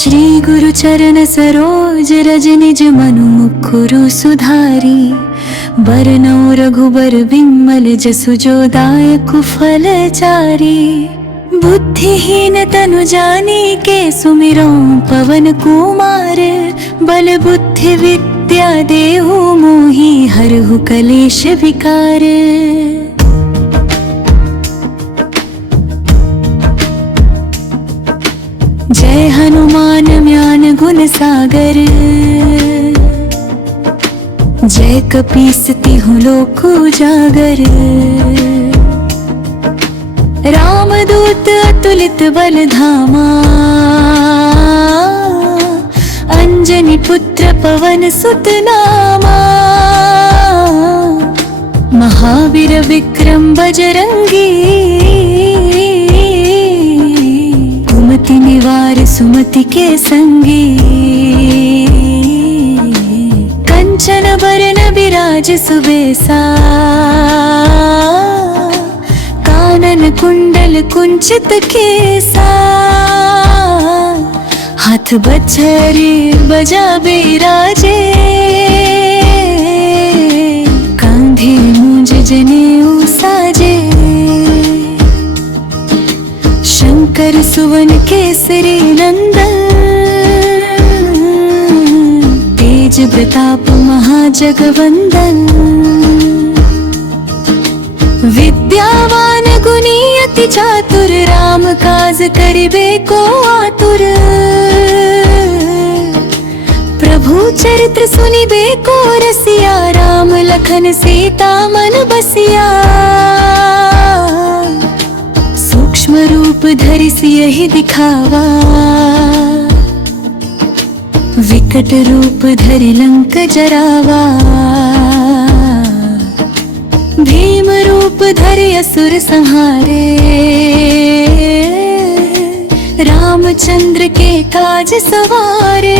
श्री गुरु चरण सरोज रज निज मनु मुखुरु सुधारी। बरनौ रघुबर बिमल जसु जो दायकु फल चारी। बुद्धिहीन तनु जानिके सुमिरौ पवन कुमार। बल बुद्धि विद्या देहु मोहि हरहु कलेश विकार। जय हनुमान ज्ञान गुण सागर। जय कपीस तिहुँ लोक उजागर। रामदूत अतुलित बल धामा। अंजनी पुत्र पवन सुत नामा। महावीर विक्रम बजरंगी। कुमति निवार सुमति के संगी। कंचन बरन बिराज सुबेसा। कानन कुंडल कुंचित केसा। हाथ बछरी बजा बिराजे। कांधे मूंज जनेऊ साजे। शंकर सुवन केसरी नंदन। तेज प्रताप महाजगवंदन। विद्यावान गुणी अति चातुर। राम काज करिबे को आतुर। प्रभु चरित्र सुनिबे को रसिया। राम लखन सीता मन बसिया। सूक्ष्म रूप धरि सियहि दिखावा। विकट रूप धरि लंक जरावा। भीम रूप धरि असुर संहारे। रामचंद्र के काज सवारे।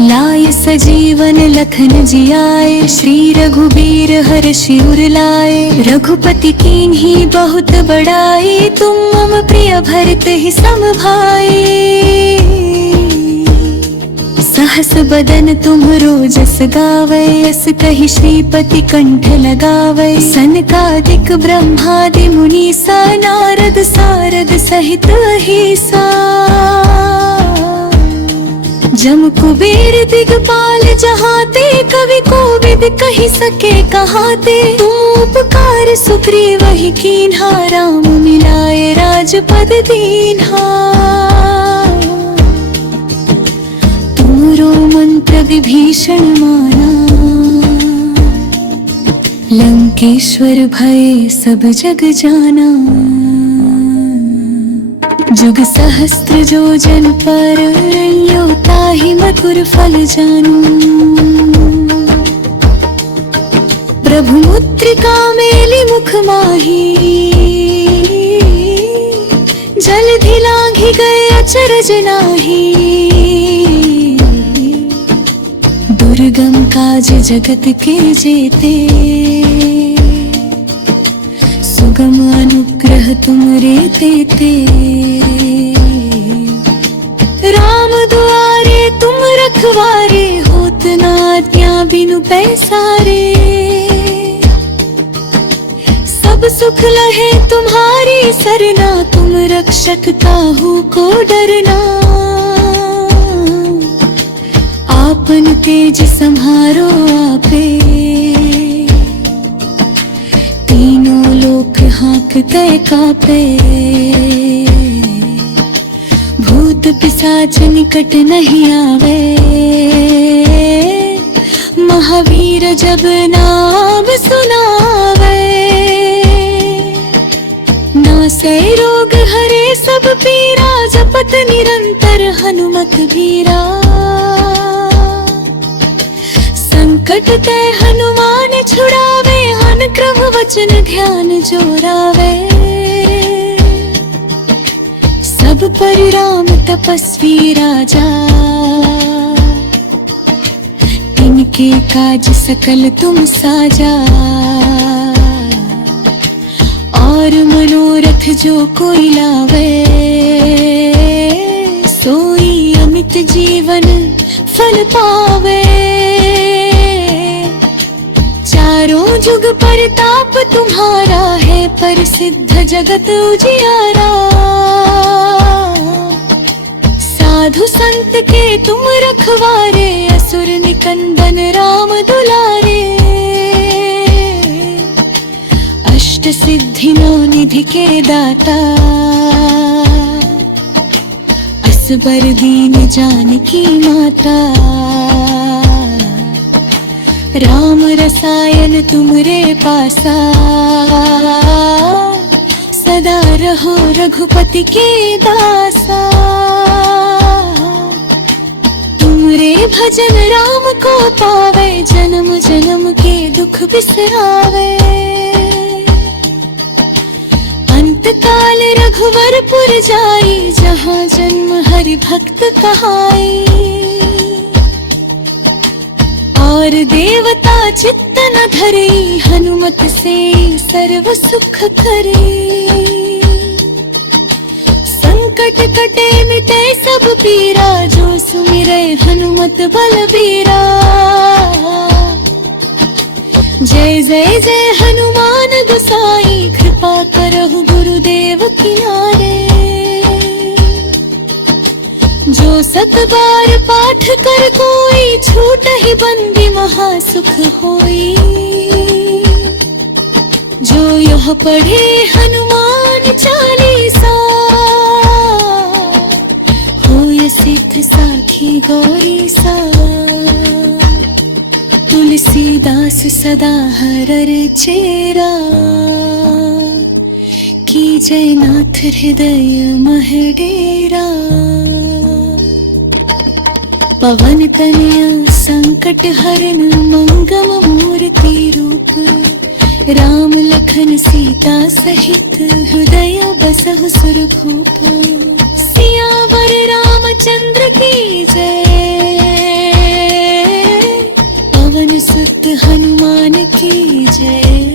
लाय सजीवन लखन जियाए। श्री रघुबीर हर्षि उर लाए। रघुपति कीन्ही बहुत बड़ाई। तुम मम प्रिय भरत ही सम भाई। सहस बदन तुम्हरो जस गावै। अस कहि श्रीपति कंठ लगावै। सनकादिक ब्रह्मादि मुनीसा। नारद सारद सहित अहिसा। जम कुबेर दिगपाल जहाते। कवि कोविद कहि सके कहाते। तुम उपकार सुग्रीव ही कीन्हा। राम मिलाए राजपद दीन्हा। तुमरो मंत्र विभीषण माना। लंकेश्वर भय सब जग जाना। जुग सहस्त्र जो जन पर। यो ताहि मधुर फल जानू। प्रभु मुद्रिका मेलि मुख माही। जलधि लांघि गए अचरज नाही। दुर्गम काज जगत के जेते। सुगम अनुग्रह तुमरे तेते। राम दुआरे तुम रखवारे। होत न आज्ञा बिनु पैसारे। सब सुख लहे तुम्हारी सरना। तुम रक्षक काहू को डरना। आपन तेज सम्हारो आपे। तीनों लोक हाँकते कापे। भूत पिशाच निकट नहीं आवे। महावीर जब नाम सुनावे। नासै रोग हरे सब पीरा। जपत निरंतर हनुमत बीरा। संकट ते हनुमान छुड़ावे। हन क्रम वचन ध्यान जोरावे। सब पर राम तपस्वी राजा। इनके काज सकल तुम साजा। और मनोरथ जो कोई लावे। नित जीवन फल पावे। चारों जुग परताप तुम्हारा है, प्रसिद्ध जगत उजियारा। साधु संत के तुम रखवारे, असुर निकंदन राम दुलारे। अष्ट सिद्धि नौ निधि के दाता, असबर दीन जानकी माता। राम रसायन तुमरे पासा, सदा रहो रघुपति के दासा। तुमरे भजन राम को पावे, जन्म जन्म के दुख बिसरावे। अंत काल रघुवरपुर जाई, जहाँ जन्म हरि भक्त कहाई। और देवता चित्त न धरे, हनुमत से सर्व सुख करे। संकट कटे मिटे सब पीरा, जो सुमिरै हनुमत बलबीरा। जय जय जय हनुमान गोसाई, कृपा करहु गुरुदेव किनारे। जो सत बार पाठ कर कोई, छूट ही बंदी महासुख होई। जो यह पढ़े हनुमान चालीसा, होय सिद्ध साखी गौरी सा। तुलसीदास सदा हरर चेरा, की जय नाथ हृदय मह डेरा। पवन तनया संकट हरन, मंगल मूर्ति रूप। राम लखन सीता सहित, हृदय बसहु सुरभूप। सियावर रामचंद्र की जय, पवन सुत हनुमान की जय।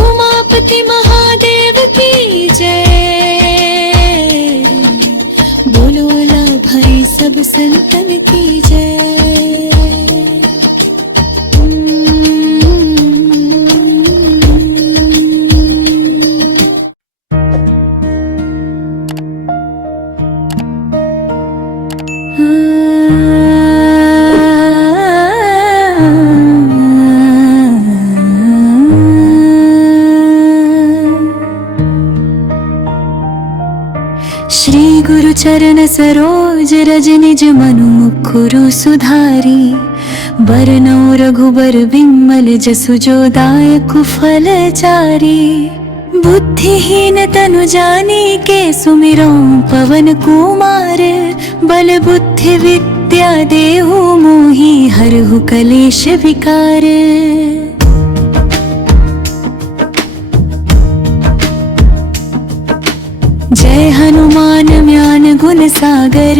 उमापति महादेव की जय, बोलोला भाई सब संतन की जय। श्री गुरु चरण सरोज रज, निज मनु मुखुरु सुधारी। बरनौ रघुबर विमल, जसु जो दायक फल चारी। बुद्धिहीन तनु जानिके, सुमिरौ पवन कुमार। बल बुद्धि विद्या देहु मोहि, हरहु कलेश विकार। जय हनुमान ज्ञान गुण सागर,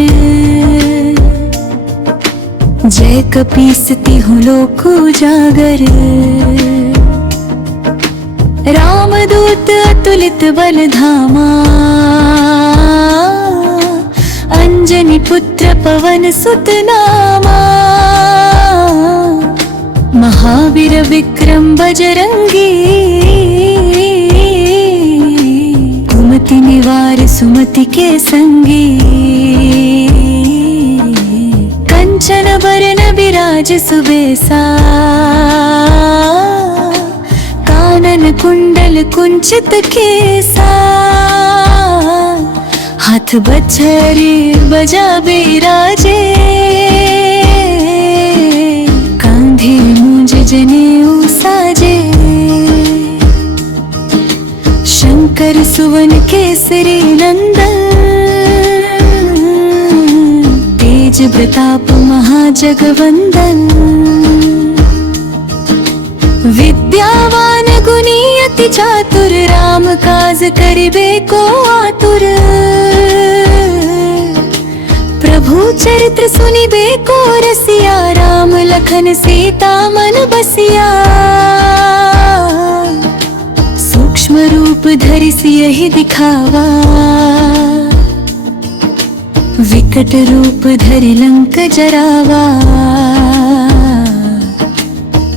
जय कपीस तिहु लोक उजागर। रामदूत अतुलित बल धामा, अंजनी पुत्र पवन सुत नामा। महावीर विक्रम बजरंगी, कुमति निवार सुमति के संगी। कंचन बरन बिराज सुबेसा, कानन कुंडल कुंचित केसा। हाथ बछरी बजा बिराजे, कांधे मूंज जनेऊ साजे। शंकर सुवन केसरी नंदन, तेज प्रताप महाजगवंदन। विद्यावान गुणी अति चातुर, राम काज करिबे को आतुर। प्रभु चरित्र सुनिबे को रसिया, राम लखन सीता मन बसिया। सूक्ष्म रूप धरि सियहि दिखावा, विकट रूप धरि लंक जरावा,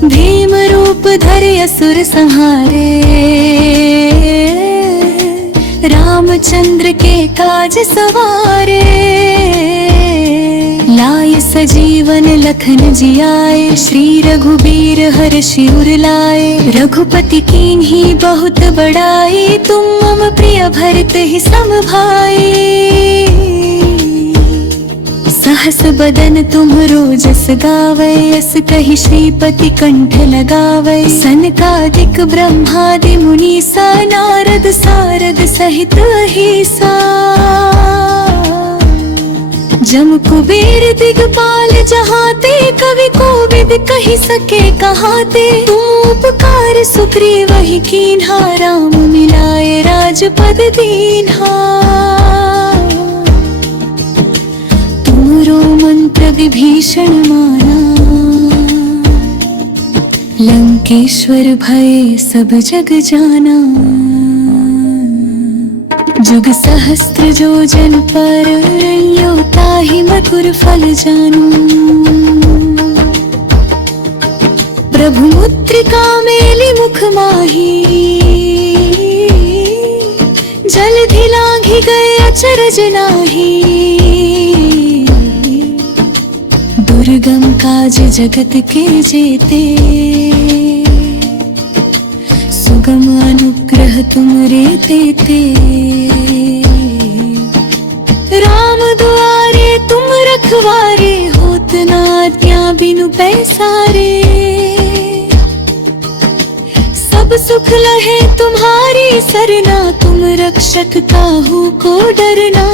भीम रूप धरि असुर संहारे। रामचंद्र के काज सवारे, लाए सजीवन लखन जियाए। श्री रघुबीर हरषि उर लाए, रघुपति कीन्ही बहुत बड़ाई। तुम मम प्रिय भरत ही सम भाई। सहस बदन तुम्हरो जस गावै, अस कहि श्रीपति कंठ लगावै। सनकादिक ब्रह्मादि मुनीसा, नारद सारद सहित अहिसा। जम कुबेर दिगपाल जहाते, कवि कोविद कहि सके कहाते। तुम उपकार सुग्रीव ही कीन्हा, राम मिलाए राजपद दीन्हा। तुमरो मंत्र विभीषण माना, लंकेश्वर भय सब जग जाना। जुग सहस्त्र जो जन पर, यो ताहि मधुर फल जानू। प्रभु मुद्रिका मेलि मुख माही, जलधि लांघि गए अचरज नाही। दुर्गम काज जगत के जेते, सुगम अनुग्रह तुमरे तेते। राम दुआरे तुम रखवारे, होत न आज्ञा बिनु पैसारे। सब सुख लहे तुम्हारी सरना, तुम रक्षक काहू को डरना।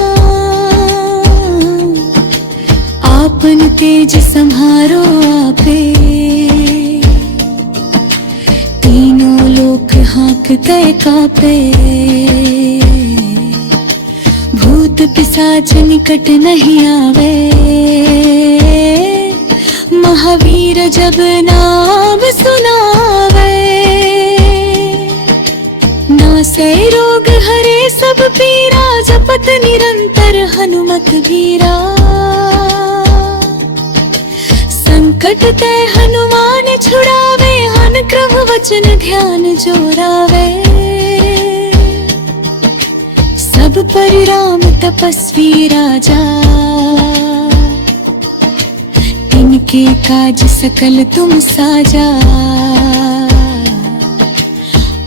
आपन तेज सम्हारो आपे, तीनों लोक हाँकते कापे। भूत पिशाच निकट नहीं आवे, महावीर जब नाम सुनावे। नासै रोग हरे सब पीरा, जपत निरंतर हनुमत वीरा। संकट ते हनुमान छुड़ावे, हन क्रम वचन ध्यान जोरावे। सब पर राम तपस्वी राजा, इनके काज सकल तुम साजा।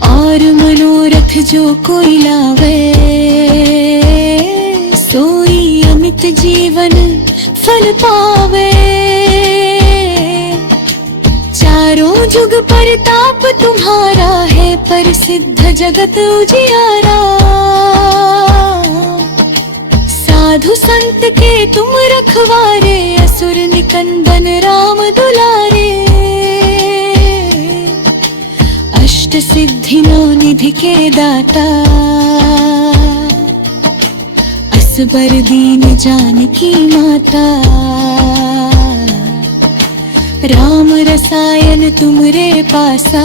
और मनोरथ जो कोई लावे, सोई अमित जीवन फल पावे। चारों जुग परताप तुम्हारा है, प्रसिद्ध जगत उजियारा। साधु संत के तुम रखवारे, असुर निकंदन राम दुलारे। अष्ट सिद्धि नौ निधि के दाता, असबर दीन जानकी माता। राम रसायन तुमरे पासा,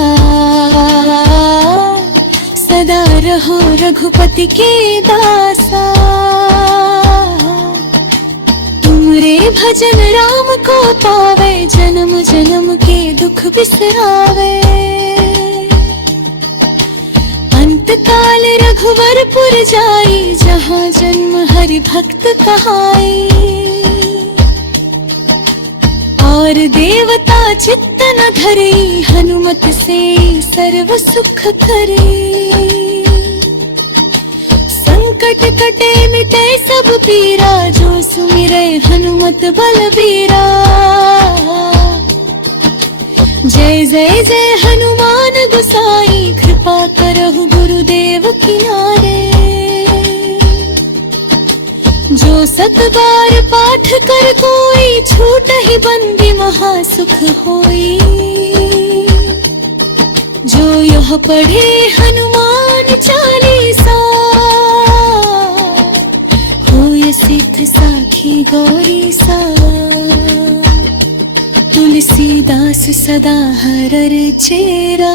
सदा रहो रघुपति के दासा। तुमरे भजन राम को पावे, जन्म जन्म के दुख बिसरावे। अंत काल रघुवरपुर जाई, जहाँ जन्म हरि भक्त कहाई। और देवता चित्त न धरे, हनुमत से सर्व सुख करे। संकट कटे मिटे सब पीरा, जो सुमिरै हनुमत बलबीरा। जय जय जय हनुमान गोसाई, कृपा करहु गुरुदेव किनारे। जो सत बार पाठ कर कोई, छूट ही बंदी महासुख होई। जो यह पढ़े हनुमान चालीसा, होय सिद्ध साखी गौरी सा। तुलसीदास सदा हरर चेरा,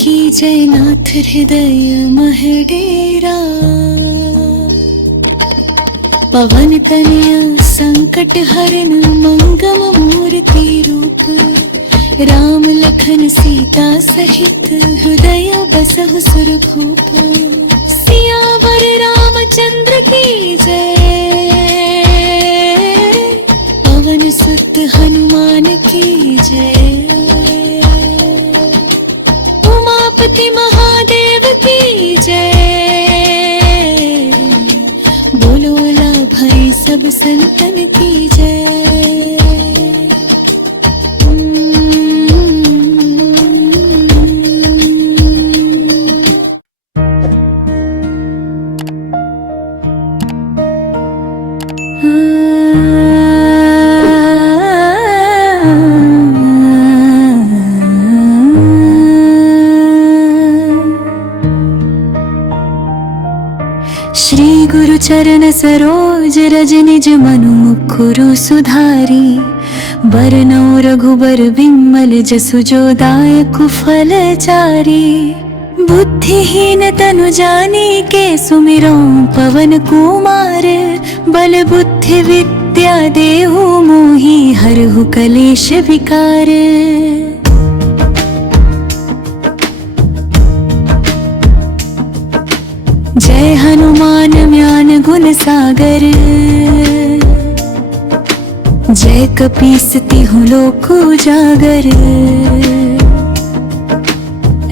की जय नाथ हृदय मह डेरा। पवन तनया संकट हरन मंगम मूर्ति रूप, राम लखन सीता सहित हृदय बसहु सुरभूप। सियावर रामचंद्र की जय, पवन सुत हनुमान की जय, उमापति महादेव की जय। बोलो ला भाई सब संतन की जय। श्री गुरु चरण सरोज रज निज मनु मुखुरु सुधारी, बरनौ रघुबर बिमल जसु जो दायकु फल चारी। बुद्धिहीन तनु जाने के सुमिरो पवन कुमार, बल बुद्धि विद्या देहु मोहि हरहु कलेश विकार। जय हनुमान ज्ञान गुण सागर, जय कपीस तिहु लोक उजागर।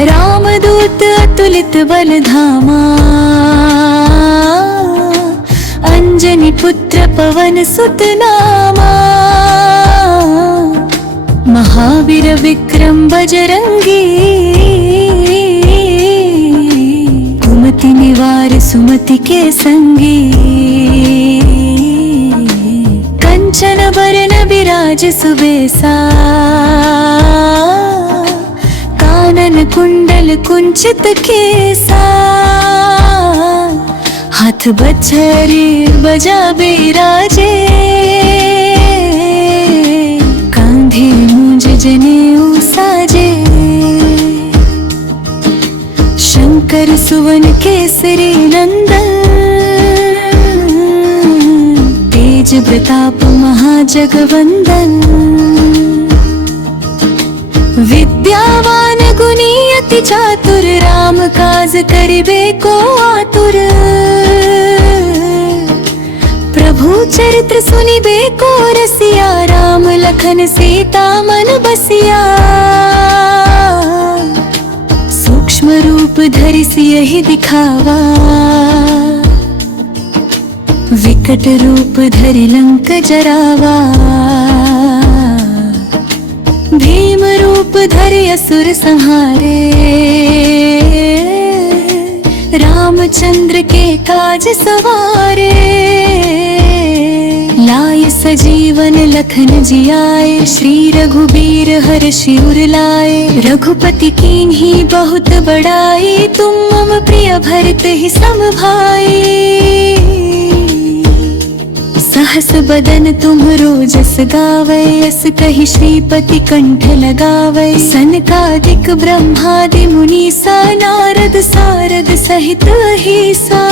रामदूत अतुलित बल धामा, अंजनी पुत्र पवन सुत नामा। महावीर विक्रम बजरंगी, कुमति निवार सुमति के संगी। कंचन बरन बिराज सुबेसा, कानन कुंडल कुंचित केसा। हाथ बछरी बजा बिराजे, कांधे मूंज जनेऊ साजे। शंकर सुवन केसरी नंदन, तेज प्रताप महाजगवंदन। विद्यावान गुणी अति चातुर, राम काज करिबे को आतुर। प्रभु चरित्र सुनिबे को रसिया, राम लखन सीता मन बसिया। सूक्ष्म रूप धरि सियहि दिखावा, विकट रूप धरि लंक जरावा। भीम रूप धरि असुर संहारे, रामचंद्र के काज सवारे। लाय सजीवन लखन जियाए, श्री रघुबीर हरषि उर लाए। रघुपति कीन्ही बहुत बड़ाई, तुम मम प्रिय भरत ही सम भाई। सहस बदन तुम्हरो जस गावै, अस कहि श्रीपति कंठ लगावै। सनकादिक ब्रह्मादि मुनीसा, नारद सारद सहित अहिसा।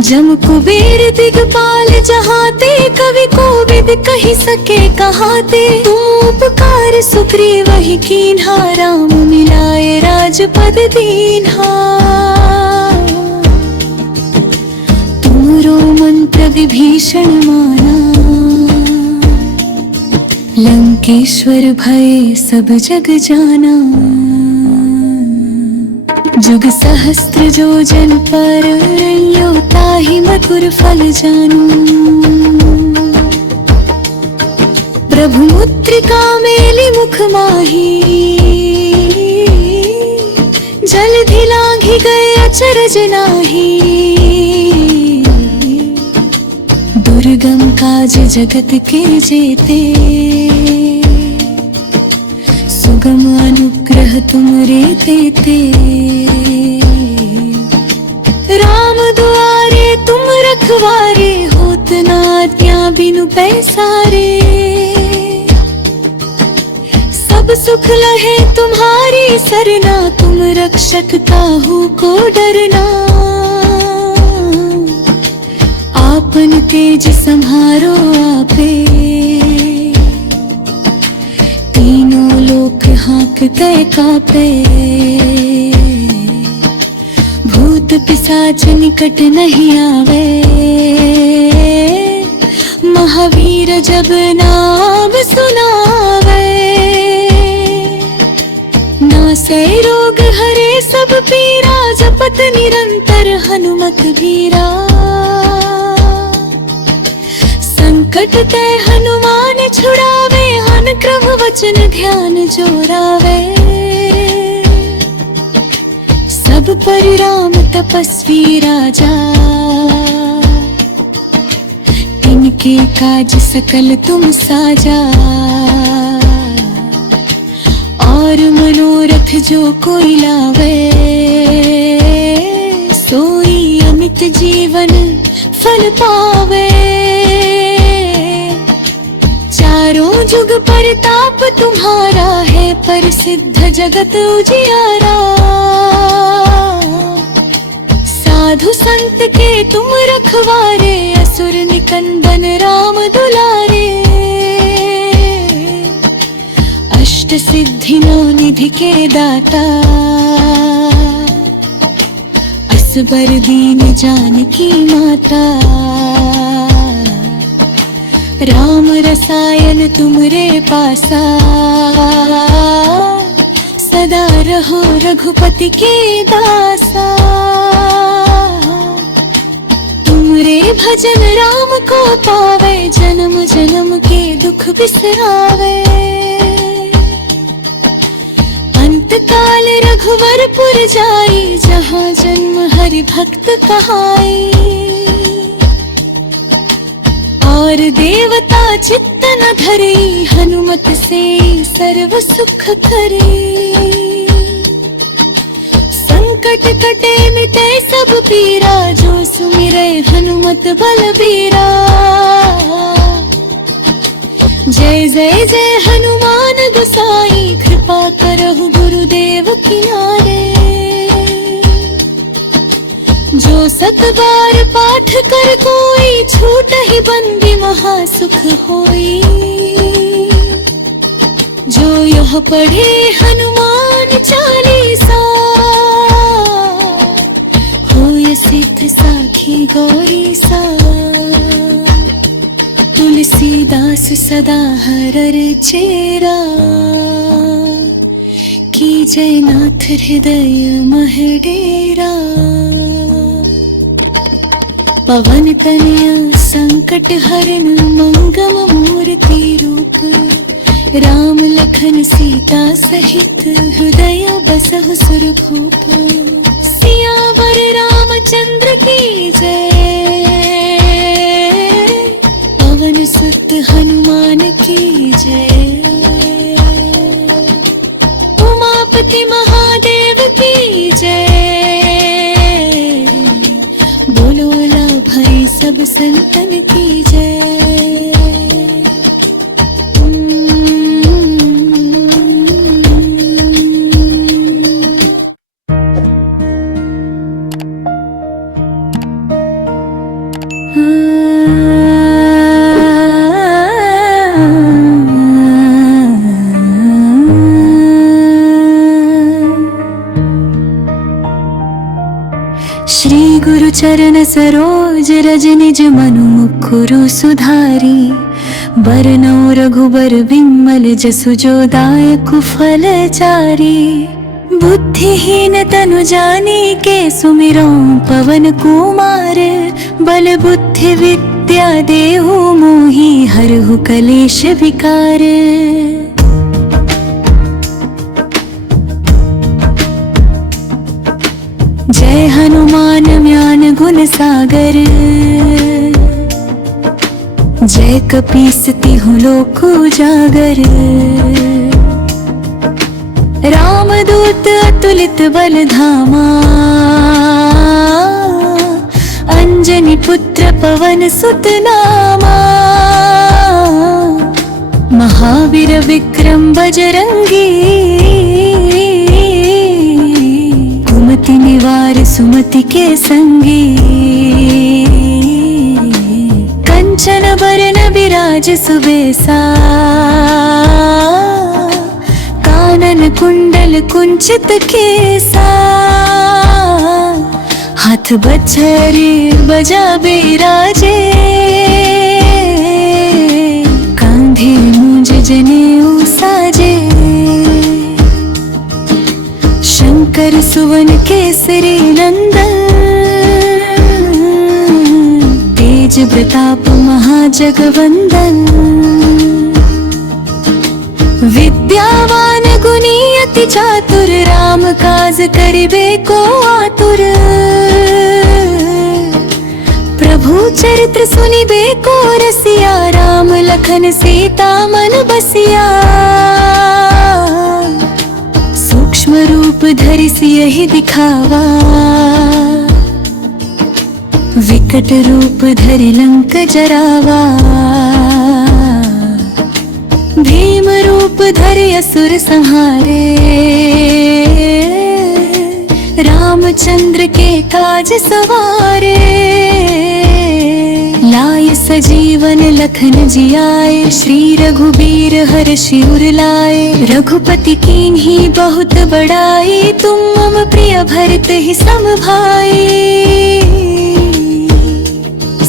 जम कुबेर दिगपाल जहाते, कवि कोविद कहि सके कहाते। तुम उपकार सुग्रीव ही कीन्हा, राम मिलाए राजपद दीन्हा। तुमरो मंत्र विभीषण माना, लंकेश्वर भय सब जग जाना। जुग सहस्त्र जो जन पर, यो ताहि मधुर फल जानू। प्रभु मुद्रिका मेलि मुख माही, जलधि लांघि गए अचरज नाही। दुर्गम काज जगत के जेते, सुगम अनुग्रह तुमरे तेते। राम दुआरे तुम रखवारे, होत न आज्ञा बिनु पैसारे। सब सुख लहे तुम्हारी सरना, तुम रक्षक काहू को डरना। आपन तेज संहारो आपे, तीनों लोक हाँकते कापे। भूत पिशाच निकट नहीं आवे, महावीर जब नाम सुनावे। नासै रोग हरे सब पीरा, जपत निरंतर हनुमत वीरा। संकट ते हनुमान छुड़ावे, अनुक्रम वचन ध्यान जोरावे। सब पर राम तपस्वी राजा, इनके काज सकल तुम साजा। और मनोरथ जो कोई लावे, सोई अमित जीवन फल पावे। चारों जुग परताप तुम्हारा है, प्रसिद्ध जगत उजियारा। साधु संत के तुम रखवारे, असुर निकंदन राम दुलारे। अष्ट सिद्धि नौ निधि के दाता, असबर दीन जानकी माता। राम रसायन तुमरे पासा, सदा रहो रघुपति के दासा। तुमरे भजन राम को पावे, जन्म जन्म के दुख बिसरावे। अंत काल रघुवरपुर जाई, जहाँ जन्म हरि भक्त कहाई। और देवता चित्त न धरे, हनुमत से सर्व सुख करे। संकट कटे मिटे सब पीरा, जो सुमिरे हनुमत बलबीरा। जय जय जय हनुमान गोसाई, कृपा करहु गुरुदेव किनारे। जो सत बार पाठ कर कोई, छूट ही बंदी महासुख होई। जो यह पढ़े हनुमान चालीसा, होय सिद्ध साखी गौरी सा। तुलसीदास सदा हरर चेरा, की जय नाथ हृदय मह डेरा। पवन तनया संकट हरन, मंगम मूर्ति रूप। राम लखन सीता सहित, हृदय बसहु सुरभूप। सियावर रामचंद्र की जय, पवन सुत हनुमान की जय। उमापति महादेव की जय, बोलोला भाई सब संतन की जय। श्री गुरु चरण सरोज रज, निज मनु मुकुरु सुधारी। बरनौ रघुबर बिमल, जसु जो दायक फल चारी। बुद्धिहीन तनु जानिके, सुमिरौ पवन कुमार। बल बुद्धि विद्या देहु मोहि, हरहु कलेश विकार। जय हनुमान ज्ञान गुण सागर, जय कपीस तिहुँ लोक उजागर। रामदूत अतुलित बल धामा, अंजनी पुत्र पवन सुत नामा। महावीर विक्रम बजरंगी, कुमति निवार सुमति के संगी। बरन बिराज सुबेसा, कानन कुंडल कुंचित केसा, हाथ बछरी बजा बिराजे, कांधे मुझ जनेऊ साजे। शंकर सुवन केसरी नंदन, तेज प्रताप महाजगवंदन। विद्यावान गुणी अति चातुर, राम काज करिबे को आतुर। प्रभु चरित्र सुनिबे को रसिया, राम लखन सीता मन बसिया। सूक्ष्म रूप धरि सियहि दिखावा, विकट रूप धरि लंक जरावा। भीम रूप धरि असुर संहारे, रामचंद्र के काज सवारे। लाय सजीवन लखन जियाए, श्री रघुबीर हर्षि उर लाए। रघुपति कीन्ही बहुत बड़ाई, तुम मम प्रिय भरत ही सम भाई।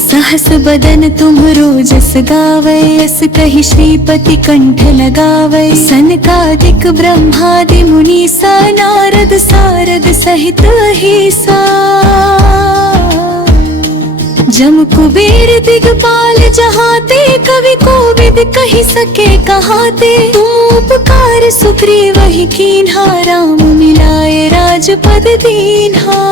सहस बदन तुम्हरो जस गावै, यस कहि श्रीपति कंठ लगावै। सनकादिक ब्रह्मादि मुनीसा, नारद सारद सहित अहिसा। जम कुबेर दिगपाल जहाते, कवि कोविद कहि सके कहाते। तुम उपकार सुग्रीव ही कीन्हा, राम मिलाए राजपद दीन्हा।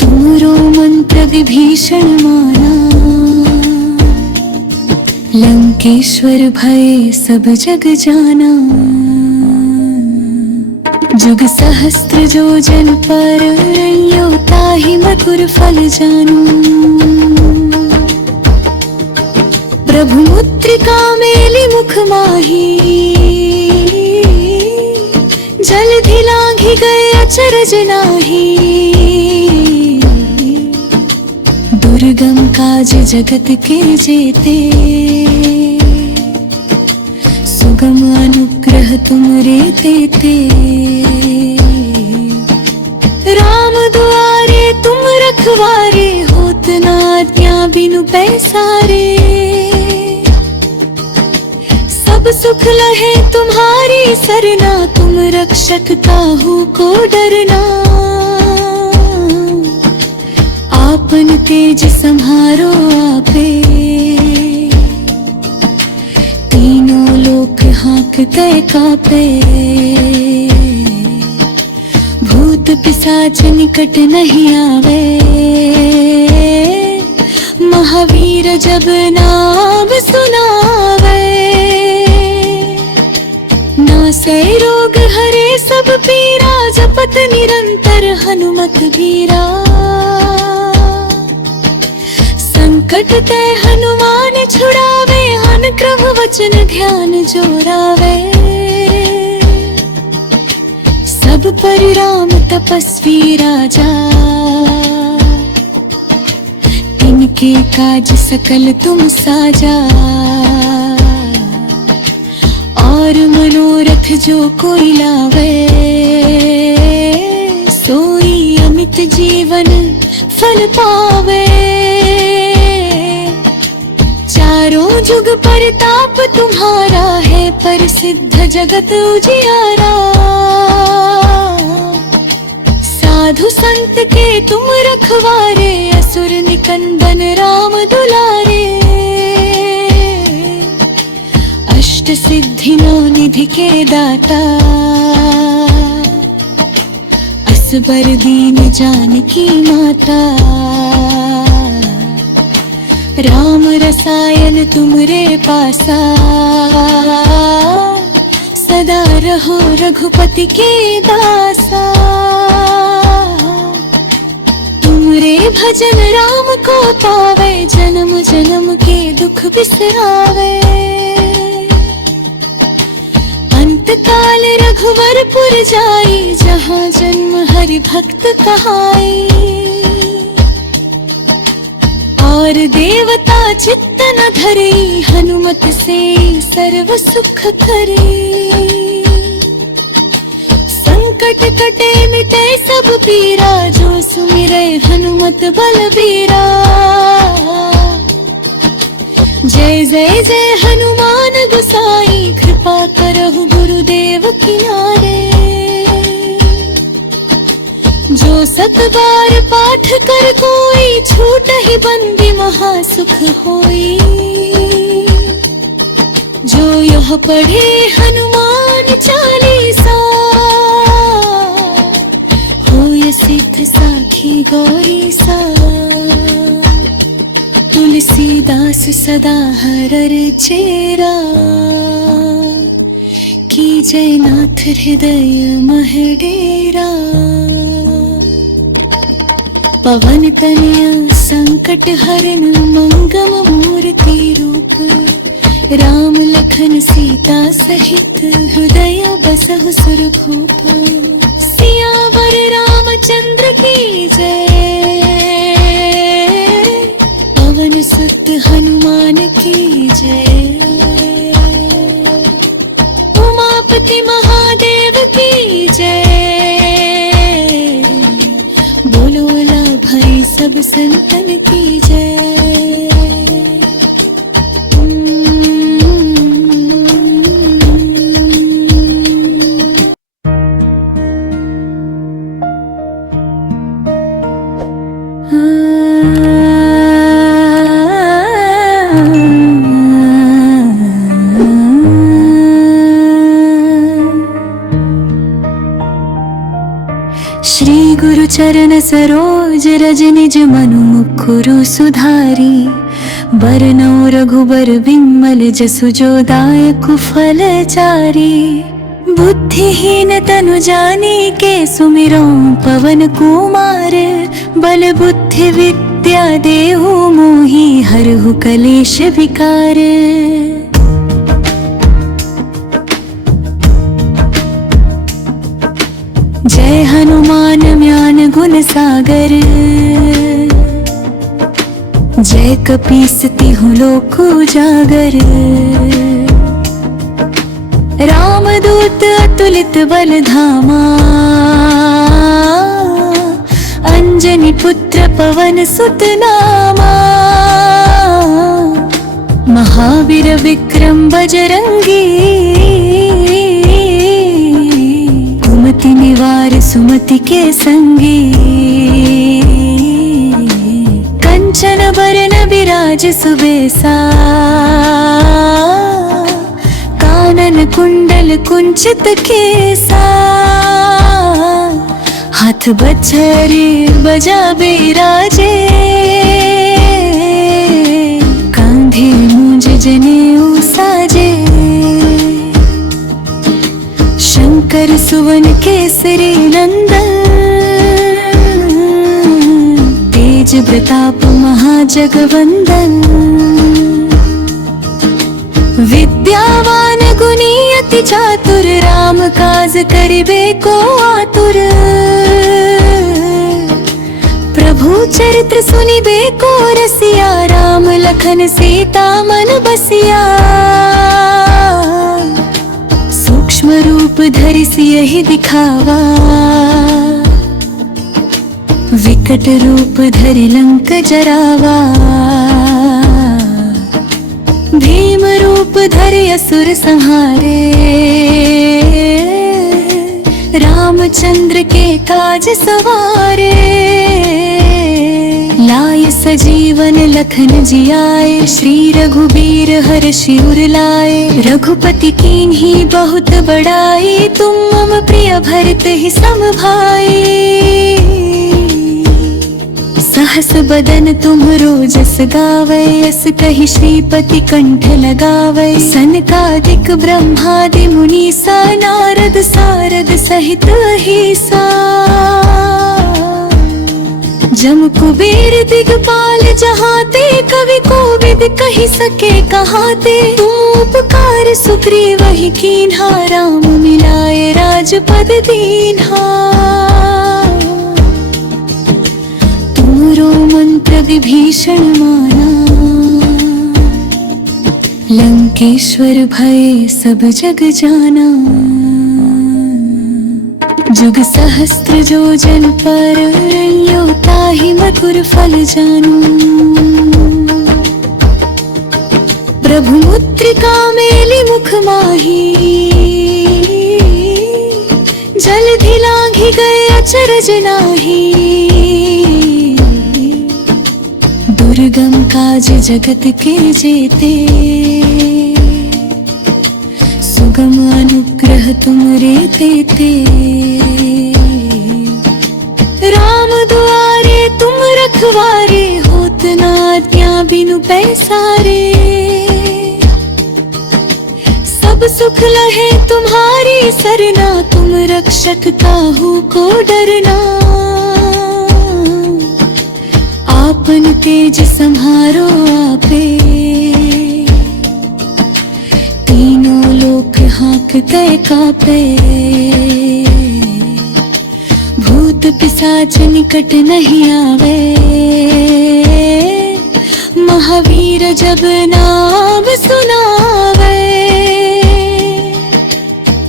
तुमरो मंत्र विभीषण माना, लंकेश्वर भय सब जग जाना। जुग सहस्त्र जो जन पर, यो ताहि मधुर फल जानू। प्रभु मुद्रिका मेलि मुख माही, जलधि लांघि गए अचरज नाही। दुर्गम काज जगत के जेते, सुगम अनुग्रह तुमरे तेते। राम दुआरे तुम रखवारे, होत न आज्ञा बिनु पैसारे। सब सुख लहे तुम्हारी सरना, तुम रक्षक काहू को डरना। आपन तेज सम्हारो आपे, तीनों लोक हाँकते कापे। भूत पिशाच निकट नहीं आवे, महावीर जब नाम सुनावे। नासै रोग हरे सब पीरा, जपत निरंतर हनुमत वीरा। संकट ते हनुमान छुड़ावे, अनुक्रम वचन ध्यान जोरावे। सब पर राम तपस्वी राजा, इनके काज सकल तुम साजा। और मनोरथ जो कोई लावे, सोई अमित जीवन फल पावे। चारों जुग परताप तुम्हारा है, प्रसिद्ध जगत उजियारा। साधु संत के तुम रखवारे, असुर निकंदन राम दुलारे। अष्ट सिद्धि नौ निधि के दाता, असबर दीन जानकी माता। राम रसायन तुमरे पासा, सदा रहो रघुपति के दासा। तुमरे भजन राम को पावे, जन्म जन्म के दुख बिसरावे। अंत काल रघुवरपुर जाई, जहाँ जन्म हरि भक्त कहाई। और देवता चित्त न धरे, हनुमत से सर्व सुख करे। संकट कटे मिटे सब पीरा, जो सुमिरै हनुमत बलबीरा। जय जय जय हनुमान गोसाई, कृपा करहु गुरुदेव किनारे। जो सत बार पाठ कर कोई, छूटहि बंदी महासुख होई। जो यह पढ़े हनुमान चालीसा, होय सिद्ध साखी गौरी सा। तुलसीदास सदा हरर चेरा, कीजय नाथ हृदय मह डेरा। पवन तनय संकट हरन, मंगल मूर्ति रूप। राम लखन सीता सहित, हृदय बसहु सुरभूप। सियावर रामचंद्र की जय, पवन सुत हनुमान की जय। उमापति महादेव की जय, बोलो भाई सब संतन की जय। श्री गुरु चरण सरोज रज, निज मनु मुकुरु सुधारी। बरनउँ रघुबर बिमल, जसु जो दायक फल चारी। बुद्धिहीन तनु जानिके, सुमिरौं पवन कुमार। बल बुद्धि विद्या देहु मोहि, हरहु कलेश विकार। जय हनुमान ज्ञान गुण सागर, जय कपीस तिहुँ लोक उजागर। रामदूत अतुलित बल धामा, अंजनी पुत्र पवन सुत नामा। महावीर विक्रम बजरंगी, कुमति निवार सुमति के संगी। कंचन बरन बिराज सुबेसा, कानन कुंडल कुंचित केसा। हाथ बछरी बजा बिराजे, कांधे मुंज जनेऊ साजे। शंकर सुवन केसरी नंदन, तेज प्रताप महाजगवंदन। विद्यावान गुणी अति चातुर, राम काज करिबे को आतुर। प्रभु चरित्र सुनिबे को रसिया, राम लखन सीता मन बसिया। सूक्ष्म रूप धरि सियहि दिखावा, विकट रूप धरि लंक जरावा। भीम रूप धरि असुर संहारे, रामचंद्र के काज सवारे। लाय सजीवन लखन जियाए, श्री रघुबीर हरषि उर लाए। रघुपति कीन्ही बहुत बड़ाई, तुम मम प्रिय भरत ही सम भाई। सहस बदन तुम्हरो जस गावै, अस कहि श्रीपति कंठ लगावै। सनकादिक ब्रह्मादि मुनीसा, नारद सारद सहित अहिसा। जम कुबेर दिगपाल जहाते, कवि कोविद कहि सके कहाते। तुम उपकार सुग्रीव ही कीन्हा, राम मिलाए राजपद दीन्हा। तुमरो मंत्र विभीषण माना। लंकेश्वर भय सब जग जाना। जुग सहस्त्र जो जन पर यो ताहि मधुर फल जानू। प्रभु मुद्रिका मेली मुख माही। जलधि लांघि गए अचरज नाही। दुर्गम काज जगत के जेते। सुगम अनुग्रह तुमरे तेते। राम दुआरे तुम रखवारे। होत न आज्ञा बिनु पैसारे। सब सुख लहे तुम्हारी सरना। तुम रक्षक काहू को डरना। आपन तेज सम्हारो आपे। तीनों लोक हाँकते कापे। भूत पिशाच निकट नहीं आवे। महावीर जब नाम सुनावे।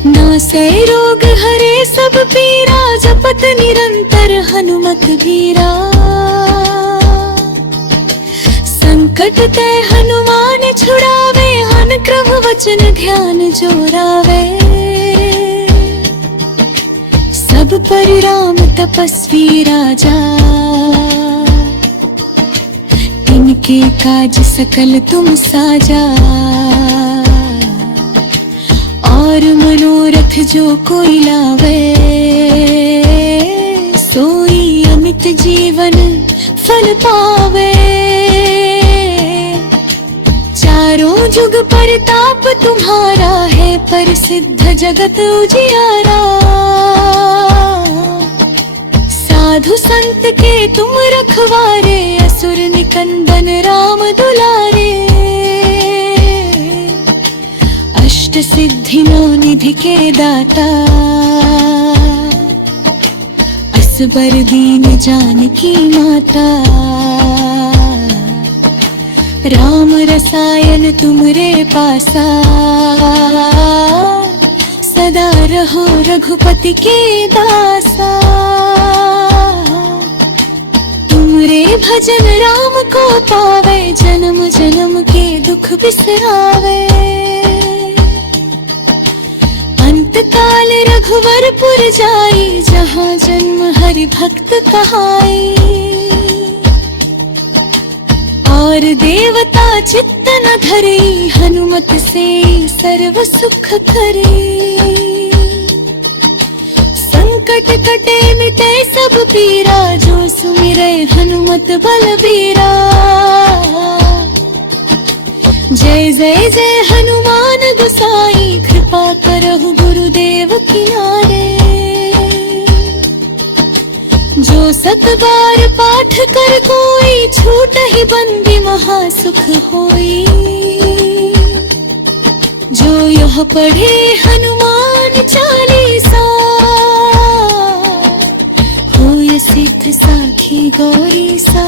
नासै रोग हरे सब पीरा। जपत निरंतर हनुमत वीरा। संकट ते हनुमान छुड़ावे। अनुक्रम वचन ध्यान जोरावे। सब पर राम तपस्वी राजा। इनके काज सकल तुम साजा। और मनोरथ जो कोई लावे। सोई अमित जीवन फल पावे। चारों जुग परताप तुम्हारा है। प्रसिद्ध जगत उजियारा। साधु संत के तुम रखवारे। असुर निकंदन राम दुलारे। अष्ट सिद्धि नौ निधि के दाता। असबर दीन जानकी माता। राम रसायन तुमरे पासा। सदा रहो रघुपति के दासा। तुमरे भजन राम को पावे। जन्म जन्म के दुख बिसरावे। अंत काल रघुवरपुर जाई। जहाँ जन्म हरि भक्त कहाई। और देवता चित्त न धरे। हनुमत से सर्व सुख करे। संकट कटे मिटे सब पीरा। जो सुमिरे हनुमत बलबीरा। जय जय जय हनुमान गोसाई। कृपा करहु गुरुदेव किनारे। जो सत बार पाठ कर कोई। छूट ही बंदी महासुख होई। जो यह पढ़े हनुमान चालीसा। होय सिद्ध साखी गौरी सा।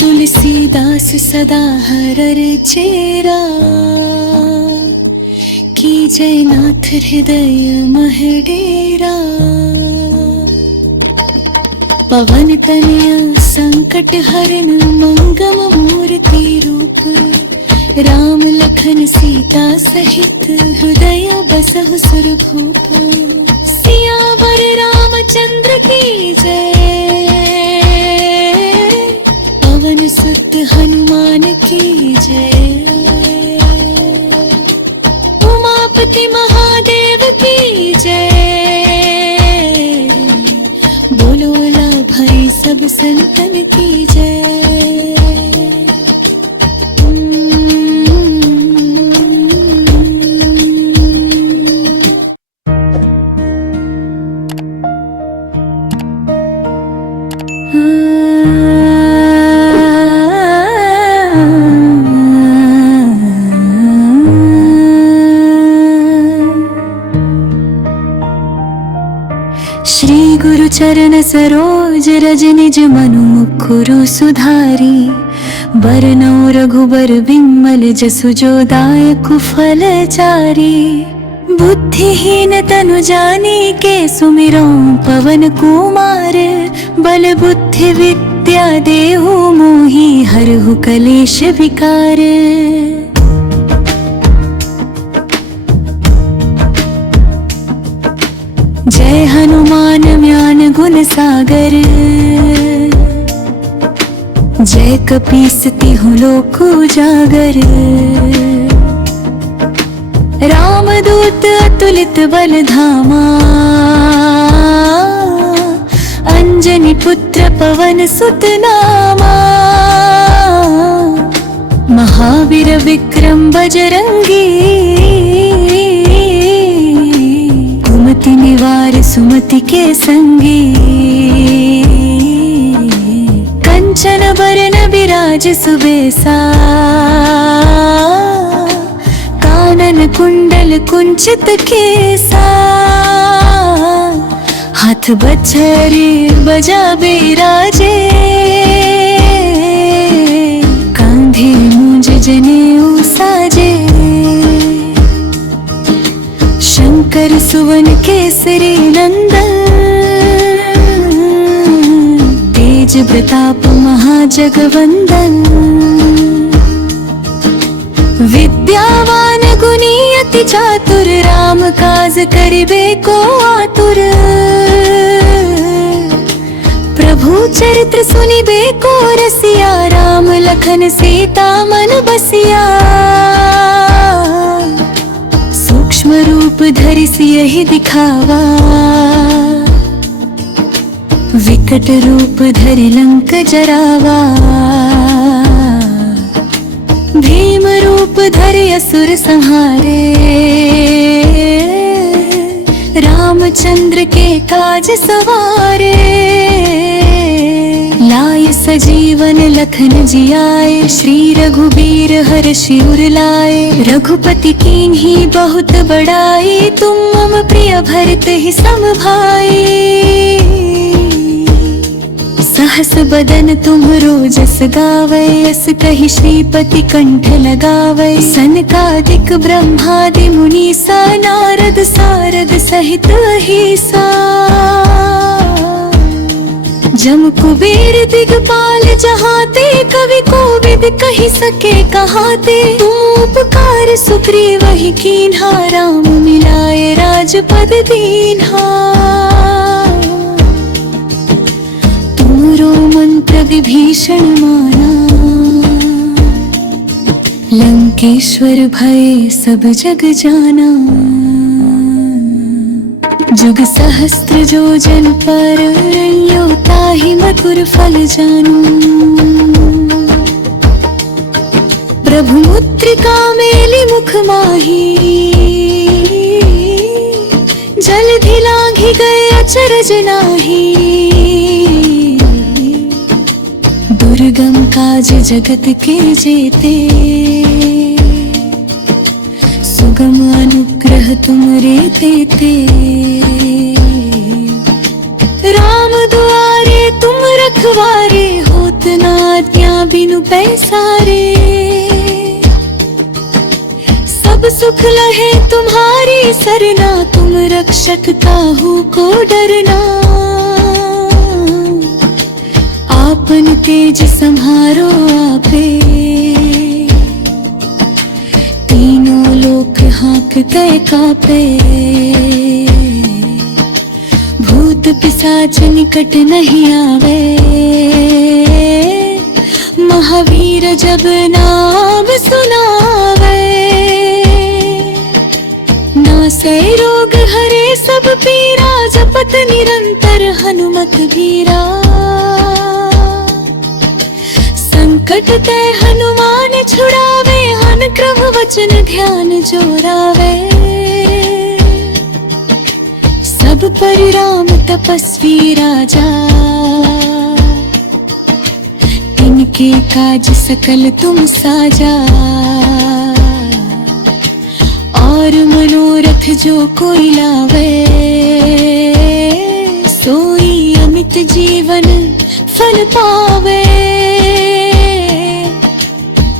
तुलसीदास सदा हरर चेरा। की जयनाथ हृदय मह डेरा। पवन तनया संकट हरण। मंगम मूर्ति रूप। राम लखन सीता सहित। हृदय बसहु सुरभूप। सियावर रामचंद्र की जय। पवन सुत हनुमान की जय। उमापति महादेव की जय। बोलो ला भाई सब संतन की जय। चरण सरोज रज निज मनु मुकुरु सुधारी। बरनौ रघुबर विमल जसु जो दायक फलचारी। बुद्धिहीन तनु जानिके सुमिरौ पवन कुमार। बल बुद्धि विद्या देहु मोहि हरहु कलेश विकार। जय हनुमान ज्ञान गुण सागर। जय कपीस तिहु लोक उजागर। रामदूत अतुलित बल धामा। अंजनी पुत्र पवन सुत नामा। महावीर विक्रम बजरंगी। कुमति निवार सुमति के संगी। कंचन बरन बिराज सुबेसा। कानन कुंडल कुंचित केसा। हाथ बछरी बजा बिराजे। कांधे मुंज जनेऊ साजे। शंकर सुवन केसरी नंदन। तेज प्रताप महाजगवंदन। विद्यावान गुणी अति चातुर। राम काज करिबे को आतुर। प्रभु चरित्र सुनिबे को रसिया। राम लखन सीता मन बसिया। सूक्ष्म रूप धरि सियहि दिखावा। विकट रूप धरि लंक जरावा। भीम रूप धरि असुर संहारे। रामचंद्र के काज सवारे। लाय सजीवन लखन जियाए। श्री रघुबीर हरषि उर लाए। रघुपति कीन्ही बहुत बड़ाई। तुम मम प्रिय भरत ही सम भाई। सहस बदन तुम्हरो जस गावै। अस कहि श्रीपति कंठ लगावै। सनकादिक ब्रह्मादि मुनीसा। नारद सारद सहित अहिसा। जम कुबेर दिगपाल जहाते। कवि कोविद कहि सके कहाते। तुम उपकार सुग्रीव ही कीन्हा। राम मिलाए राजपद दीन्हा। तुमरो मंत्र विभीषण माना। लंकेश्वर भय सब जग जाना। जुग सहस्त्र जो जन पर। यो ताहि मधुर फल जानू। प्रभु मुद्रिका मेलि मुख माही। जलधि लांघि गए अचरज नाही। दुर्गम काज जगत के जेते। सुगम अनुग्रह तुमरे तेते। राम दुआरे तुम रखवारे। होत न आज्ञा बिनु पैसारे। सब सुख लहे तुम्हारी सरना। तुम रक्षक काहू को डरना। आपन तेज सम्हारो आपे। तीनों लोक हाँकते कापे। भूत पिशाच निकट नहीं आवे। महावीर जब नाम सुनावे। नासै रोग हरे सब पीरा। जपत निरंतर हनुमत वीरा। संकट ते हनुमान छुड़ावे। अनुग्रह वचन ध्यान जोरावे। सब पर राम तपस्वी राजा। इनके काज सकल तुम साजा। और मनोरथ जो कोई लावे। सोई नित जीवन फल पावे।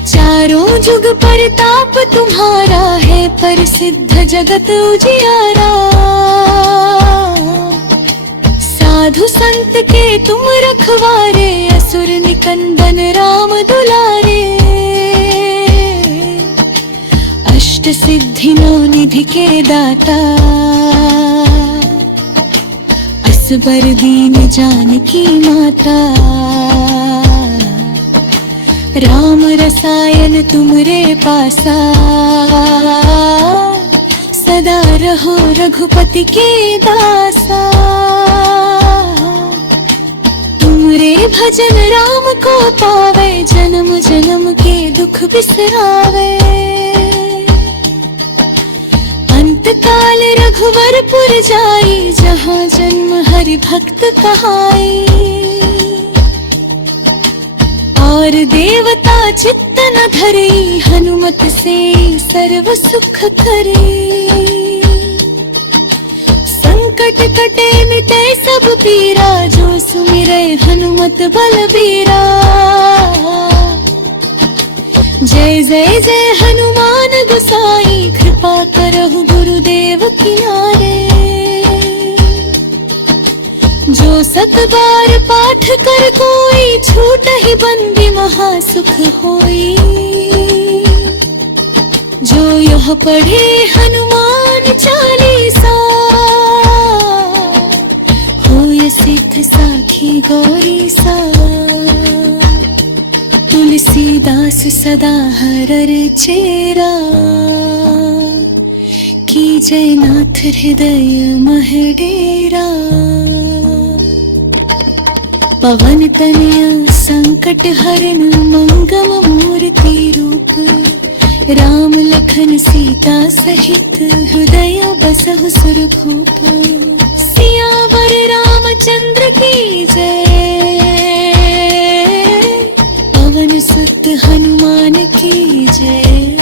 चारों जुग परताप तुम्हारा है, प्रसिद्ध जगत उजियारा। साधु संत के तुम रखवारे, असुर निकंदन राम दुलारे। अष्ट सिद्धि नौ निधि के दाता, असबर दीन जानकी माता। राम रसायन तुमरे पासा, सदा रहो रघुपति के दासा। तुमरे भजन राम को पावे, जन्म जन्म के दुख बिसरावे। अंत काल रघुवरपुर जाई, जहाँ जन्म हरि भक्त कहाई। और देवता चित्त न धरे, हनुमत से सर्व सुख करे। संकट कटे मिटे सब पीरा, जो सुमिरै हनुमत बलबीरा। जय जय जय हनुमान गोसाई, कृपा करहु गुरुदेव किनारे। जो सत बार पाठ कर कोई, छूटहि बंदी महासुख होई। जो यह पढ़े हनुमान चालीसा, होय सिद्ध साखी गौरी सा। तुलसीदास सदा हरर चेरा, कीजय नाथ हृदय मह डेरा। पवन तनय संकट हरन, मंगल मूर्ति रूप। राम लखन सीता सहित, हृदय बसहु सुरभूप। सियावर रामचंद्र की जय, पवन सुत हनुमान की जय।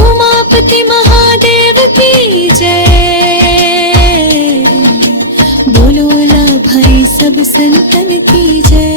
उमापति महादेव की जय, बोलो भाई सब संतन की जय।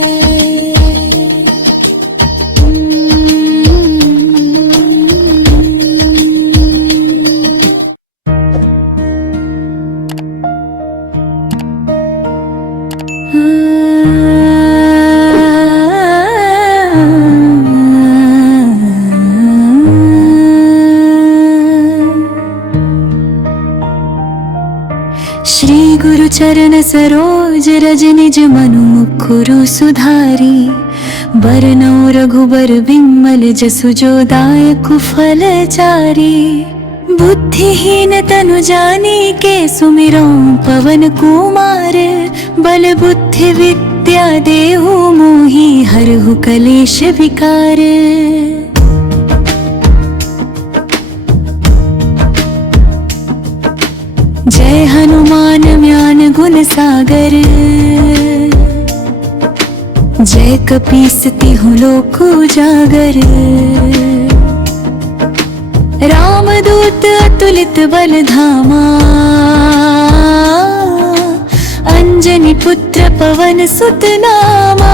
श्री गुरु चरण सरोज रज, निज मनु मुकुरु सुधारी। बरनौ रघुबर बिमल, जसु जो दायक फल चारी। बुद्धिहीन तनु जानिके, सुमिरौ पवन कुमार। बल बुद्धि विद्या देहु मोहि, हरहु कलेश विकार। जय हनुमान ज्ञान गुण सागर, जय कपीस तिहुँ लोक उजागर। रामदूत अतुलित बल धामा, अंजनी पुत्र पवन सुत नामा।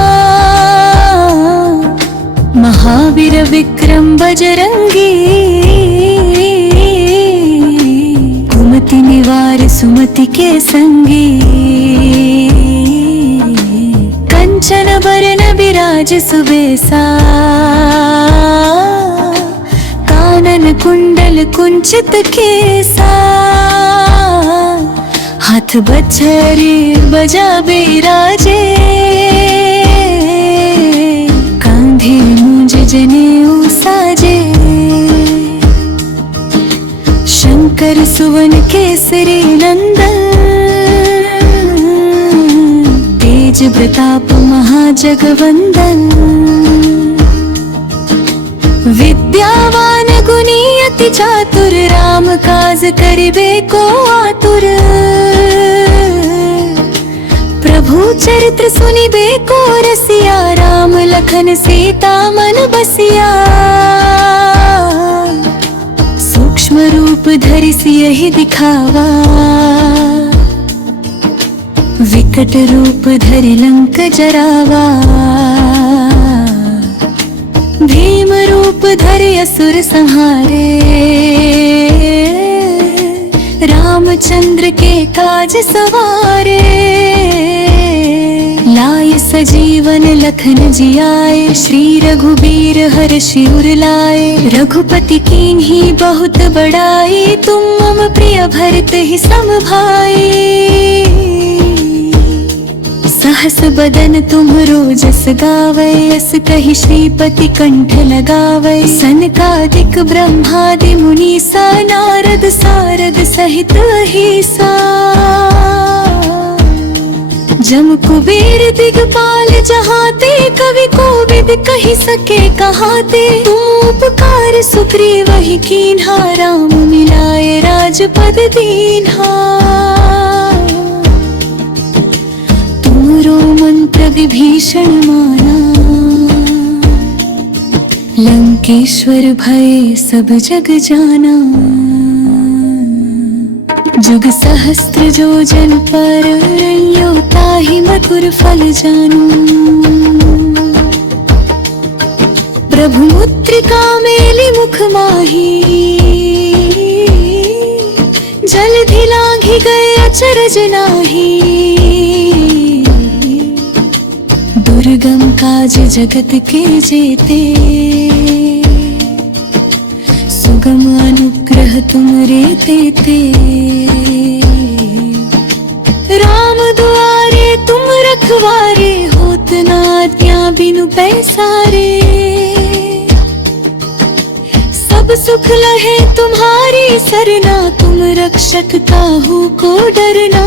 महावीर विक्रम बजरंगी, कुमति निवार सुमति के संगी। कंचन बरन बिराज सुबेसा, कानन कुंडल कुंचित केसा। हाथ बछरी बजा बिराजे, कांधे मूंज जनेऊ साजे। शंकर सुवन केसरी नंदन, तेज प्रताप महाजगवंदन। विद्यावान गुणी अति चातुर, राम काज करिबे को आतुर। प्रभु चरित्र सुनिबे को रसिया, राम लखन सीता मन बसिया। सूक्ष्म रूप धरि सियहि दिखावा, विकट रूप धरि लंक जरावा, भीम रूप धरि असुर संहारे। रामचंद्र के काज सवारे, लाए सजीवन लखन जियाए। श्री रघुबीर हर्षि उर लाए, रघुपति कीन्ही बहुत बड़ाई। तुम मम प्रिय भरत ही सम भाई। सहस बदन तुम्हरो जस गावै, अस कहि श्रीपति कंठ लगावै। सनकादिक ब्रह्मादि मुनीसा, नारद सारद सहित अहिसा। जम कुबेर दिगपाल जहाते, कवि कोविद कहि सके कहाते। तुम उपकार सुग्रीव ही कीन्हा, राम मिलाए राजपद दीन्हा। तुमरो मंत्र विभीषण माना, लंकेश्वर भय सब जग जाना। जुग सहस्त्र जो जन पर, यो ताहि मधुर फल जानू। प्रभु मुद्रिका मेलि मुख माही, जलधि लांघि गए अचरज नाहि। दुर्गम काज जगत के जेते, सुगम अनुग्रह तुमरे तेते। राम दुआरे तुम रखवारे, होत न आज्ञा बिनु पैसारे। सब सुख लहे तुम्हारी सरना, तुम रक्षक काहू को डरना।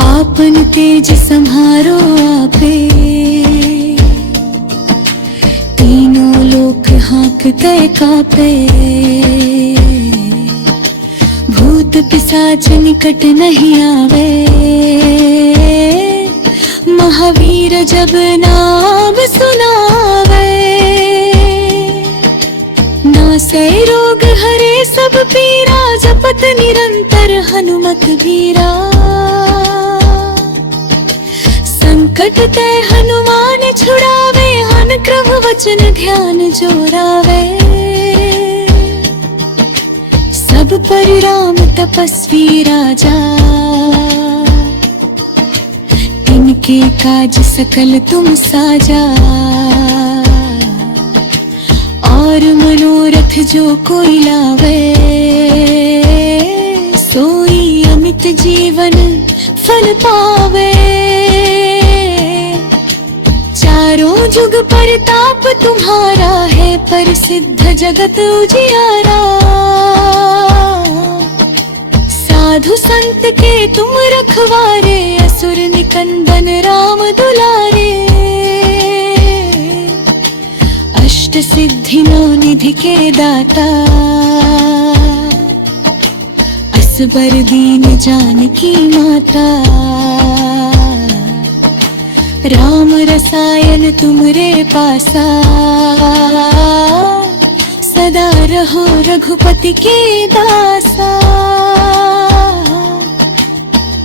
आपन तेज सम्हारो आपे, तीनों लोक हाँकते कापे। भूत पिशाच निकट नहीं आवे, महावीर जब नाम सुनावे। नासै रोग हरे सब पीरा, जपत निरंतर हनुमत बीरा। संकट ते हनुमान छुड़ावे, हन क्रम वचन ध्यान जोरावे। सब पर राम तपस्वी राजा, इनके काज सकल तुम साजा। और मनोरथ जो कोई लावे, सोई अमित जीवन फल पावे। चारों जुग परताप तुम्हारा है, प्रसिद्ध जगत उजियारा। साधु संत के तुम रखवारे, असुर निकंदन राम दुलारे। अष्ट सिद्धि नौ निधि के दाता, असबर दीन जानकी माता। राम रसायन तुमरे पासा, सदा रहो रघुपति के दासा।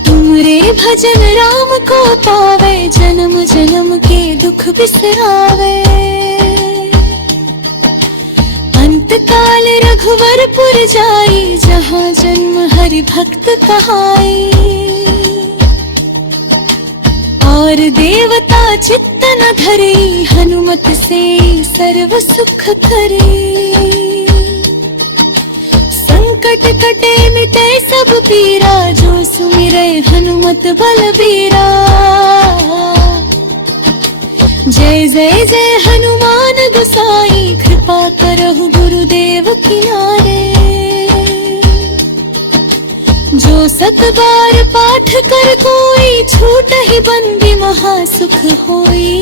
तुमरे भजन राम को पावे, जन्म जन्म के दुख बिसरावे। अंत काल रघुवरपुर जाई, जहाँ जन्म हरि भक्त कहाई। और देवता चित्त न धरे, हनुमत से सर्व सुख करे। संकट कटे मिटे सब पीरा, जो सुमिरै हनुमत बलबीरा। जय जय जय हनुमान गोसाई, कृपा करहु गुरुदेव किनारे। जो सत बार पाठ कर कोई, छूटहि बंदी महासुख होई।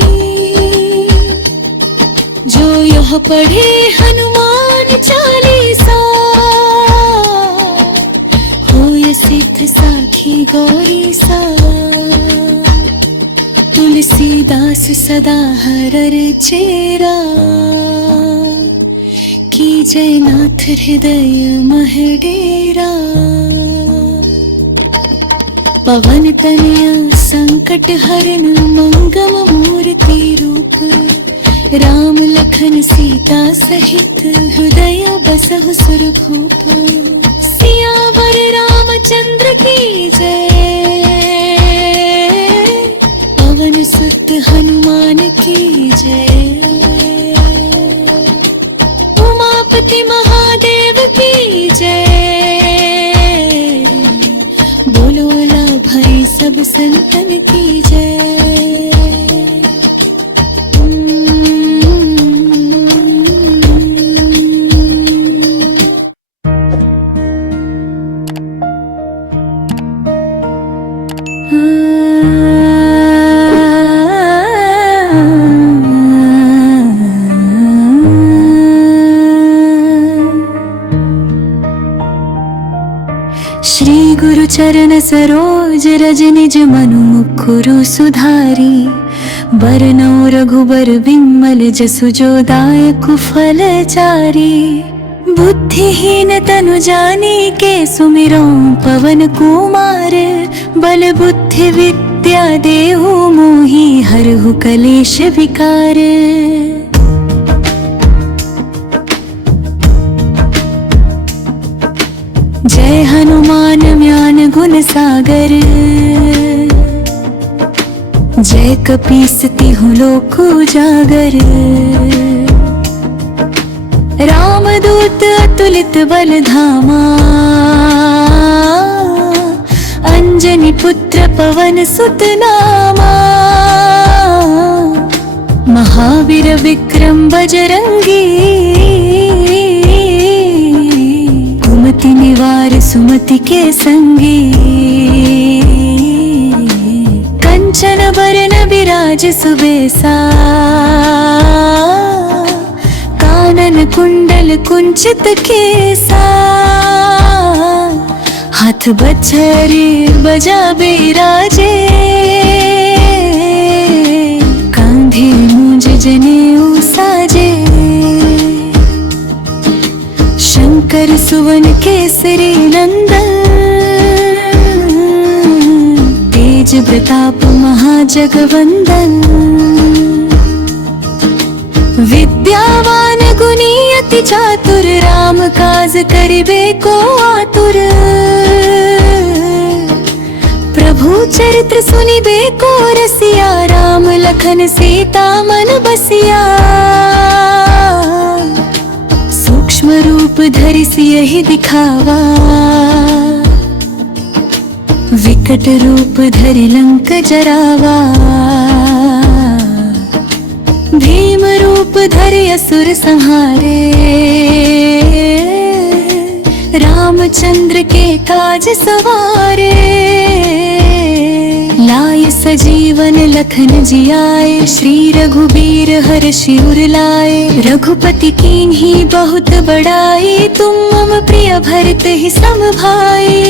जो यह पढ़े हनुमान चालीसा, होय सिद्ध साखी गौरी सा। तुलसीदास सदा हरर चेरा, की जय नाथ हृदय मह डेरा। पवन तनया संकट हरण मंगम मूर्ति रूप, राम लखन सीता सहित हृदय बसहु सुरभूप। सियावर रामचंद्र की जय, पवन सुत हनुमान की जय। उमापति महादेव की जय, बोलो ला भाई सब संतन की जय। श्री गुरु चरण सरोज रज निज मनु मुखुरु सुधारी, बरनौ रघुबर विमल जसु जो दायक फल चारी। बुद्धिहीन तनु जानिके सुमिरौ पवन कुमार, बल बुद्धि विद्या देहु मोहि हरहु कलेश विकार। जय हनुमान ज्ञान गुण सागर, जय कपीस तिहु लोक उजागर। रामदूत अतुलित बल धामा, अंजनी पुत्र पवन सुत नामा। महावीर विक्रम बजरंगी, कुमति निवार सुमति के संगी। कंचन बरन बिराज सुबेसा, कानन कुंडल कुंचित केसा। हाथ बछरी बजा बिराजे, कांधे मूंज जनेऊ साजे। शंकर सुवन केसरी नंदन, तेज प्रताप महाजगवंदन। विद्यावान गुणी अति चातुर, राम काज करिबे को आतुर। प्रभु चरित्र सुनिबे को रसिया, राम लखन सीता मन बसिया। सूक्ष्म रूप धरि सियहि दिखावा, विकट रूप धरि लंक जरावा। भीम रूप धरि असुर संहारे, रामचंद्र के काज सवारे। लाय सजीवन लखन जियाए, श्री रघुबीर हरषि उर लाए। रघुपति कीन्ही बहुत बड़ाई, तुम मम प्रिय भरत ही सम भाई।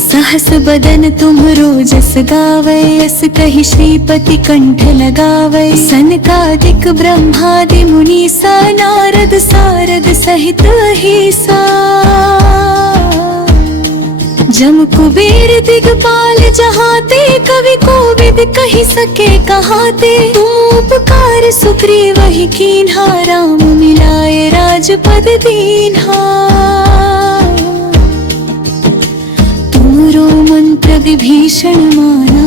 सहस बदन तुम्हरो जस गावै, अस कहि श्रीपति कंठ लगावै। सनकादिक ब्रह्मादि मुनीसा, नारद सारद सहित अहिसा। जम कुबेर दिगपाल जहाते, कवि कोविद कहि सके कहाते। तुम उपकार सुग्रीव ही कीन्हा, राम मिलाए राजपद दीन्हा। तुमरो मंत्र विभीषण माना,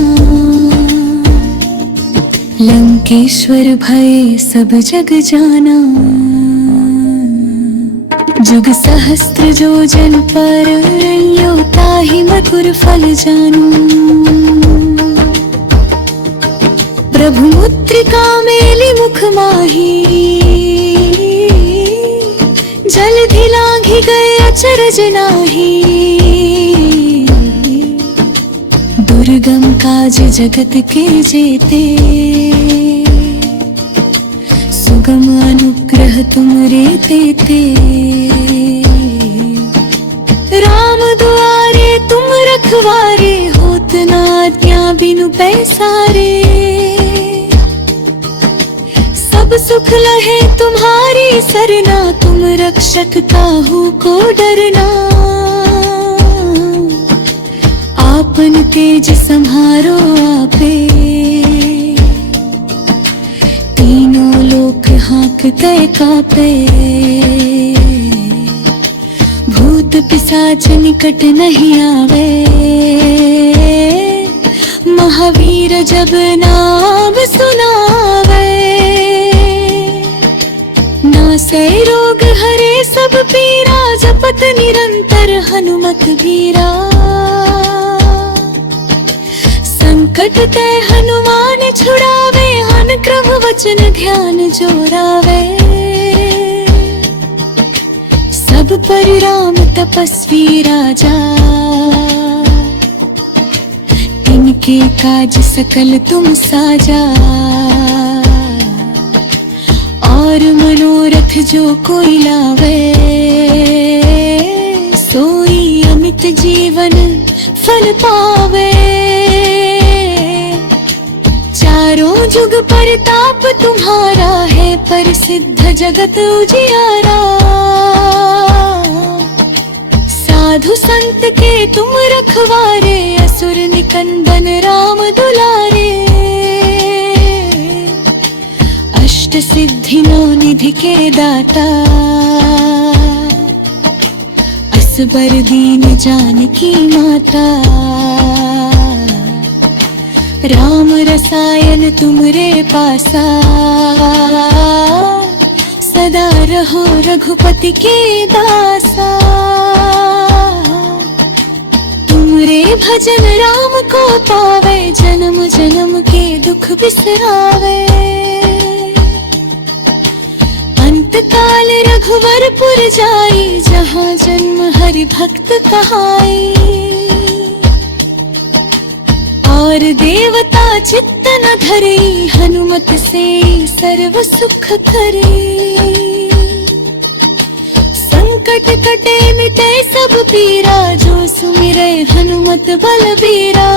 लंकेश्वर भय सब जग जाना। जुग सहस्त्र जो जन पर, यो ताहि मधुर फल जानू। प्रभु मुद्रिका मेलि मुख माही, जलधि लांघि गए अचरज नाही। दुर्गम काज जगत के जेते, सुगम अनुग्रह तुमरे तेते। राम दुआरे तुम रखवारे, होत न आज्ञा बिनु पैसारे। सब सुख लहे तुम्हारी सरना, तुम रक्षक काहू को डरना। आपन तेज संहारो आपे, तीनों लोक हाँकते कापे। भूत पिशाच निकट नहीं आवे, महावीर जब नाम सुनावे। नासे रोग हरे सब पीरा, जपत निरंतर हनुमत वीरा। संकट ते हनुमान छुड़ावे, हन क्रम वचन ध्यान जोरावे। सब पर राम तपस्वी राजा, इनके काज सकल तुम साजा। और मनोरथ जो कोई लावे, सोई अमित जीवन फल पावे। चारों जुग परताप तुम्हारा है, प्रसिद्ध जगत उजियारा। साधु संत के तुम रखवारे, असुर निकंदन राम दुलारे। अष्ट सिद्धि नौ निधि के दाता, असबर दीन जानकी माता। राम रसायन तुमरे पासा, सदा रहो रघुपति के दासा। तुमरे भजन राम को पावे, जन्म जन्म के दुख बिसरावे। अंत काल रघुवरपुर जाई, जहाँ जन्म हरि भक्त कहाई। और देवता चित्त न धरे, हनुमत से सर्व सुख करे। संकट कटे मिटे सब पीरा, जो सुमिरे हनुमत बलबीरा।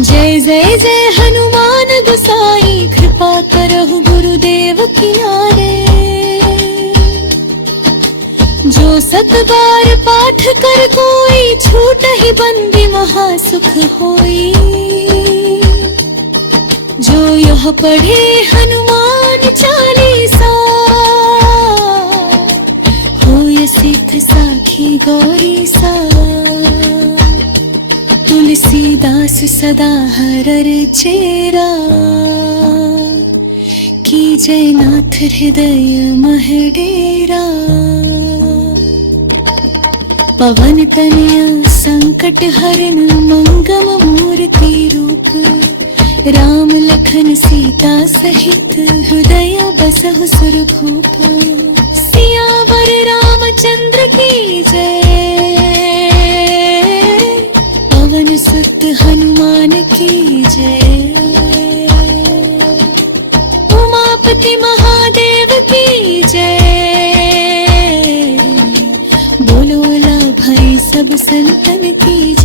जय जय जय हनुमान गोसाई, कृपा करहु गुरुदेव किनारे। जो सत बार पाठ कर कोई, छूट ही बंदी महासुख होई। जो यह पढ़े हनुमान चालीसा, होय सिद्ध साखी गौरी सा। तुलसीदास सदा हरर चेरा, की जय नाथ हृदय मह डेरा। पवन तनया संकट हरन, मंगल मूर्ति रूप। राम लखन सीता सहित, हृदय बसहु सुरभूप। सियावर रामचंद्र की जय, पवन सुत हनुमान की जय। उमापति महादेव की जय, बोलो ला भाई सब संतन की जय।